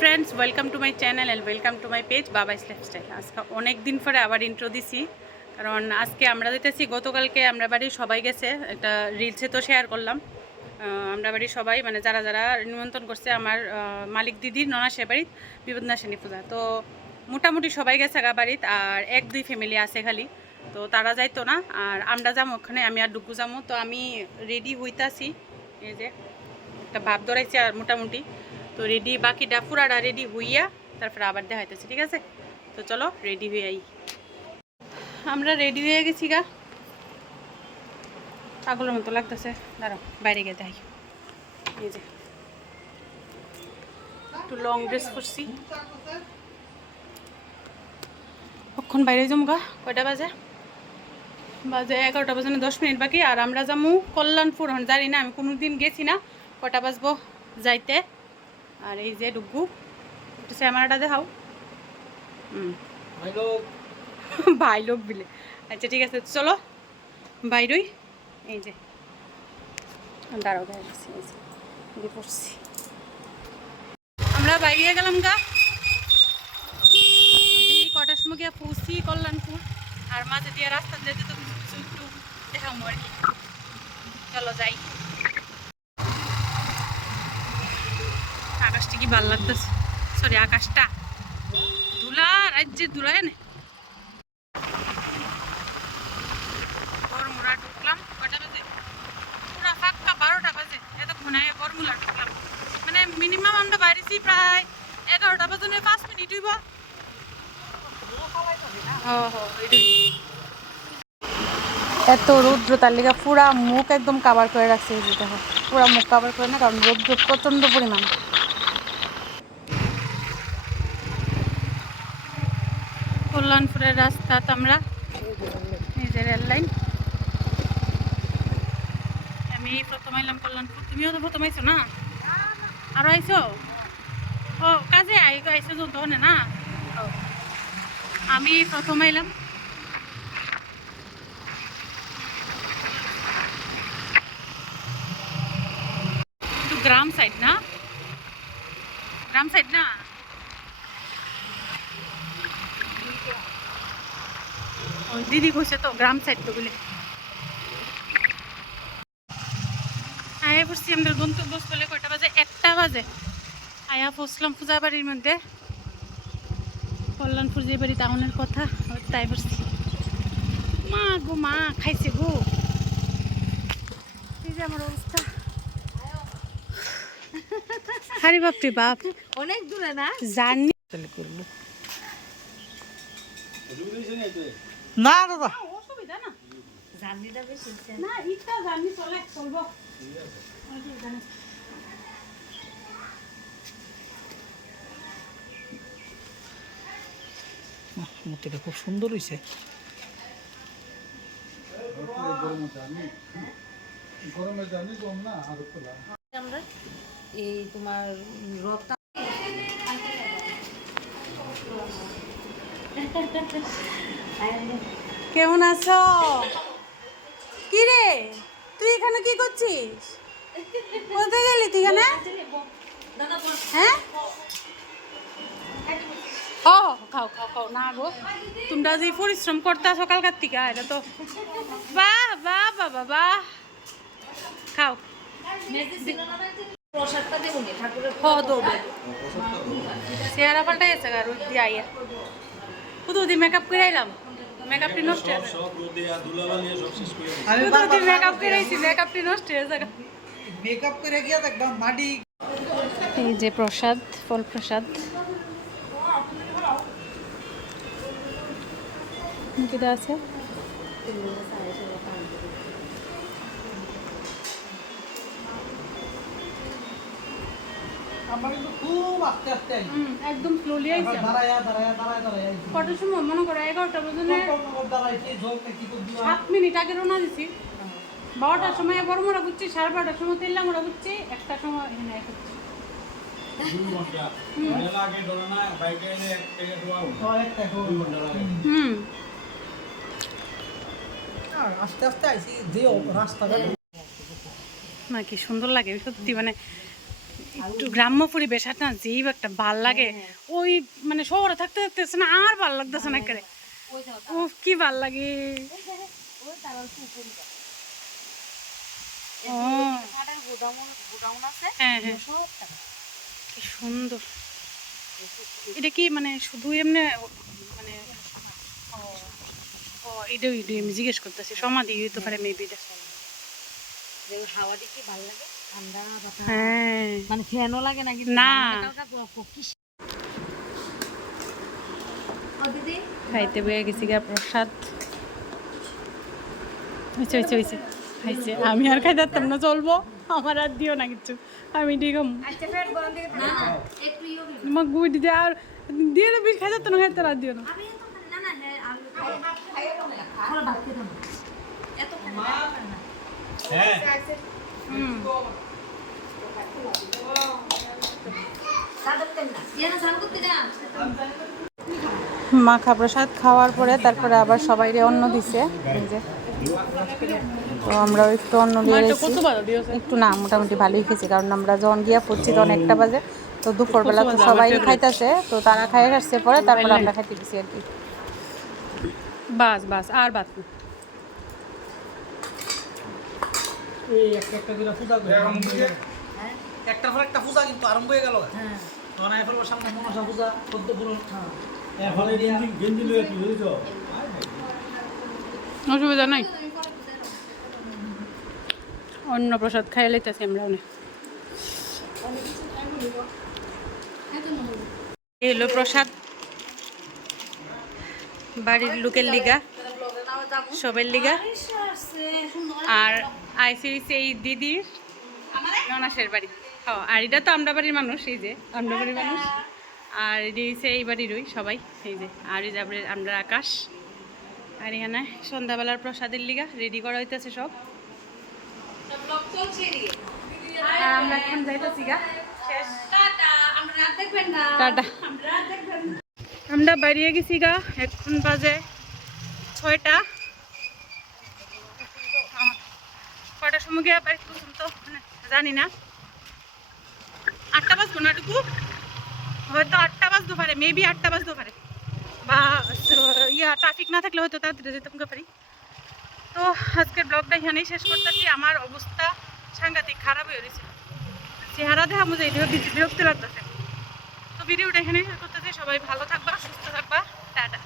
Friends, welcome to my channel and welcome to my page Babai's lifestyle. আজকে অনেক দিন পরে আবার ইন্ট্রো দিছি, কারণ আজকে আমরা যেতেছি। গতকালকে আমরা বাড়ির সবাই গেছে, একটা রিলসে তো শেয়ার করলাম। আমরা বাড়ির সবাই মানে যারা যারা নিমন্ত্রণ করছে আমার মালিক দিদির ননাসে বাড়ির বিপদনাশিনী পূজা, তো মোটামুটি সবাই গেছে গা বাড়িত, আর এক দুই ফ্যামিলি আছে খালি, তো তারা যাইতো না। আর আমরা যাবো ওখানে, আমি আর ডুগু যাবো। তো আমি রেডি হইতাছি, এই যে একটা ভাব ধরাইছি আর মোটামুটি তো রেডি, বাকিটা পুরাটা রেডি হইয়া তারপরে আবার দেখাইতেছি, ঠিক আছে? তো চলো রেডি হয়ে আই। আমরা রেডি হয়ে গেছি গা, পাগলের মতো লাগতেছে। দাঁড়াও বাইরে গিয়ে দেখাই। এই যে একটু লং ড্রেস করছি, কখন বাইরে যাবো গা? কয়টা বাজে? 11টা বাজে না, 10 মিনিট বাকি। আর আমরা যাবো কল্যাণপুর, জানি না, আমি কোনোদিন গেছি না, কটা বাজবো যাইতে। আর এই যে ডুগু একটু ক্যামেরাটা দেখাও। ভাই লোক বিলে। আচ্ছা ঠিক আছে, চলো বাইরই। এই যে দাঁড়াও দেখাচ্ছি, এই যে পড়ছি, আমরা বাইরে গেলাম গা। কটার সময় গিয়ে পৌঁছি কল্যাণপুর, আর মাঝে দিয়ে রাস্তা যেতে তো কিছু কিছু একটু দেখাবো আর কি। চলো যাই। আকাশটা কি ভালো লাগতেছে, সরি আকাশটা ধুলা, রাজ্যের ধুলা এনে বরমুড়া ঢুকলাম। কটা বাজে? পুরা ফাঁকা 12টা বাজে। এতক্ষণ আগে বরমুড়া ঢুকলাম, মানে মিনিমাম আমরা বাইরেছি প্রায় 11টা বাজে, 5 মিনিট হইব। এত রৌদ্র, তার লেগে পুরা মুখ একদম কাভার করে রাখছে। এই যে দেখো, পুরা মুখ কাভার করে না, কারণ রৌদ্র প্রচন্ড পরিমাণ। কল্যাণপুরের রাস্তা তো আমরা, এই যে রেল লাইন। আমি প্রথম আইলাম কল্যাণপুর, তুমিও তো প্রথম আইছো না? আরো আইছো? ও কাজে আইছো যত না? আমি প্রথম আইলাম। একটু গ্রাম সাইড না, গ্রাম সাইড না। ওই দিদি কইছে তো গ্রাম সাইড তো বলে। আয়া পড়ছি আমাদের গন্তব্যস্থলে। কয়টা বাজে? 1টা বাজে। আয়া পৌঁছলাম পূজা বাড়ির মধ্যে, কল্যাণপুর যে বাড়ি টাউনের কথা, তাই পড়ছি। মা গো মা, খাইছে গো। এই যে আমার অবস্থা। আরে বাপরে বাপ, অনেক দূরে না জার্নি করবো না দাদা, অসুবিধা না, জার্নিটা বেশি হচ্ছে না ইটা জার্নি চলবো। মূর্তিটা খুব সুন্দর হয়েছে। আমরা এই তোমার রথটা কেমন আছো? কি রে তুই এখানে কি করছিস? কোথায় গেলি তুই এখানে? হ্যাঁ ও খাও খাও খাও না গো, তোমরা যে পরিশ্রম করতে আসো কালকার থেকে, এটা তো বাহ বাহ বাবা বাহ। খাও প্রসাদটা দেবো নি ঠাকুরের হ দৌড়ে চেহারা পাল্টাই গেছে গা রোদ দিয়ে আইয়া। শুধু দি মেকআপ করে আইলাম, মেকআপটি নষ্ট হয়ে গেছে। শুধু দি মেকআপ করে আইছি, মেকআপটি নষ্ট হয়ে গেছে। মেকআপ করে গিয়া দেখলাম মাটি। এই যে প্রসাদ, ফল প্রসাদ যেটা আছে। আমরা কিন্তু খুব আস্তে আস্তে আইছি, একদম স্লোলি আইছি। দাঁড়ায়া দাঁড়ায়া দাঁড়ায়া দাঁড়ায়া আইছি। কটার সময় মনে করো? 11টা পর্যন্ত দাঁড়াইছি, ঝোল কি তো দিবা। 7 মিনিট আগে রওনা দিছি। 12টার সময় বড়মোড়া বুঝছি, 12:30টার সময় তেল্লামোড়া বুঝছি, 1টার সময় এখানে এসেছি। আস্তে আস্তে আইছি, যে রাস্তাটা না কি সুন্দর লাগে সত্যি, মানে একটু গ্রাম্য পরিবেশ আর না যেই একটা ভাল লাগে ওই মানে শহরে থাকতে থাকতেছে না আর ভাল লাগতেছে না করে ওই যাও ও কি ভাল লাগে ওই তারা পুকুরি ও কাটার গোডাউন আছে হ্যাঁ হ্যাঁ সব টাকা কি সুন্দর এটা কি মানে শুধু এমনি মানে ও ও এটাই আমি জিজ্ঞেস করতেছি সমাধি হইতে পারে মেবি এটা যে হাওয়াটা কি ভালো লাগে ঠান্ডা বাতাস হ্যাঁ মানে ফ্যানও লাগে না কিন্তু না। ও দিদি খাইতে বয়ে গেছি গা প্রসাদ হয়েছে হয়েছে হয়েছে খাইছে আমি আর খাই যাতাম না চলবো আমার আর দিও না কিছু আমি ডিগম আচ্ছা ফ্যাট গরম দিকে না না একটু ইও দিবি তোমার গুই দিতে আর দিয়ে দেবি খাই যাতো না খাইতে আর দিও না আমি এত খাই না না হ্যাঁ আলু খাই খাওয়া ভাত খেতাম এত খাই না হ্যাঁ হুম সাদা তেল না এনা সান করতে যা মাখা প্রসাদ খাওয়ার পরে তারপরে আবার সবাইরে অন্ন দিছে এই যে তো আমরা একটু অন্ন দিয়ে গেছি একটু না মোটামুটি ভালোই খেয়েছি কারণ আমরা যখন গিয়া পড়ছি তখন 1টা বাজে তো দুপুরবেলা তো সবাই খাইতেছে তো তারা খাইয়ে আসছে পরে তারপরে আমরা খাইতে গেছি আর কি বাস বাস আর বাস না এই একটা করে পূজা করে একটার পর একটা পূজা কিন্তু আরম্ভ হয়ে গেল হ্যাঁ তখন এরপর সামনে মনসা পূজা পদ্ম পুরন এরপরে অসুবিধা নাই অন্য প্রসাদ খাই লাইতেছি আমরা অনেক এলো প্রসাদ বাড়ির লোকের লিগা সবের লিগা আর আইসিডিসি এই দিদির ননাসের বাড়ি আর এটা তো আমরা বাড়ির মানুষ এই যে আমরা বাড়ির মানুষ আর এটি হচ্ছে এই বাড়িরই সবাই এই যে আর এই যে আমরা আকাশ আর এখানে সন্ধ্যাবেলার প্রসাদের লিগা রেডি করা হইতেছে সব আর আমরা এখন যাইতেছি গা শেষ টাটা আমরা বাড়িয়ে গেছি গা এখন বাজে 6টা কটার সময় গিয়ে বাড়ি পর্যন্ত জানি না 8টা বাজবো না টুকু হয়তো 8টা বাজতে পারে মেবি 8টা বাজতে পারে বা ট্রাফিক না থাকলে হয়তো তাড়াতাড়ি যেতে পারি তো আজকের ব্লগটা এখানেই শেষ করতেছি আমার অবস্থা সাংঘাতিক খারাপ হয়ে গেছে চেহারা দেখা মজা এটা বিরক্তি লাগতেছে তো ভিডিওটা এখানেই শেষ করতেছি সবাই ভালো থাকবা সুস্থ থাকবা টাটা